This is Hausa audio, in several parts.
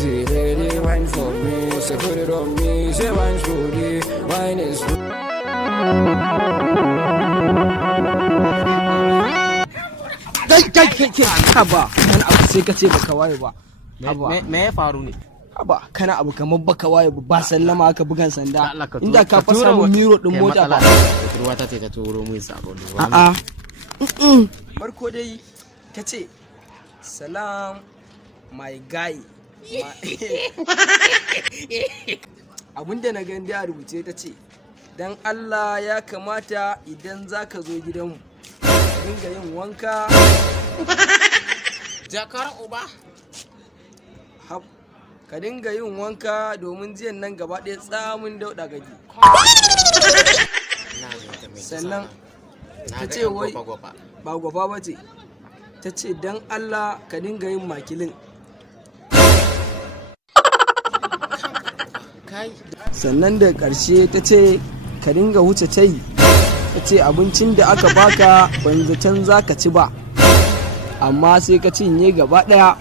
Say lady wine for me, say put it on me, say wine slowly, wine is kai haba kana abu sai ka ce baka waye ba. Me ya faru ne? Haba kana abu kamar baka waye ba sallama aka bugan sanda. Inda ka fasa mu miro din mota ba. Ruwa ta ce ta turo mu sabo. A'a. Farko dai ta ce salam my guy. Abinda na gani a rubuce ta ce dan Allah ya kamata idan zaka zo gidanmu dinga yin wanka. Jakar uba. Ka dinga yin wanka domin jiyan nan gaba ɗaya tsamin dauɗa gaji. Sannan ta ce wai ba gwaba ba ce, ta ce don Allah ka dinga yin makilin. Sannan da ƙarshe ta ce ka dinga wuce tayi, ta ce abincin da aka baka ban zaton za ka ci ba, amma sai ka cinye gaba ɗaya.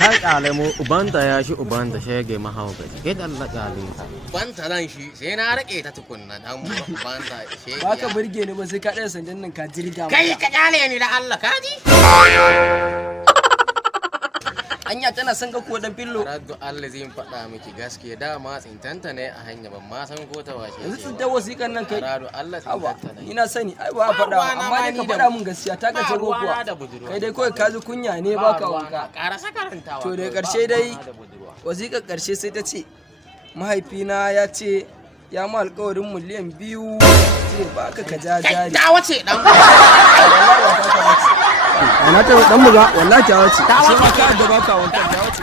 Kai kyale mu ubanta ya shi ubanta shege mahaukaci. Kai Allah kyale ta. Ubanta ran shi sai na rake ta tukunna dan ubanta shege. Ba ka burge ni ba sai ka ɗaya sandan nan ka jirga. Kai ka kyale ni da Allah kaji. Anya tana son ka ko dan fillo. Raddu Allah zai faɗa miki gaskiya dama tsintanta ne a hanya ban ma san ko ta wace. Yanzu tsinta wasiƙan nan kai. Raddu Allah tsintanta ne. Ina sani ai ba faɗa amma dai ka faɗa mun gaskiya ta ka tsaro kuwa. Kai dai kawai ka ji kunya ne baka wanka. Karasa karantawa. To da ƙarshe dai wasiƙar ƙarshe sai ta ce mahaifina ya ce ya ma alƙawarin miliyan 2 zai baka ka ja jari. Ta wace dan. Ana ta dan buga wallahi ta wace. Sai ma ka da baka wankan ta wace.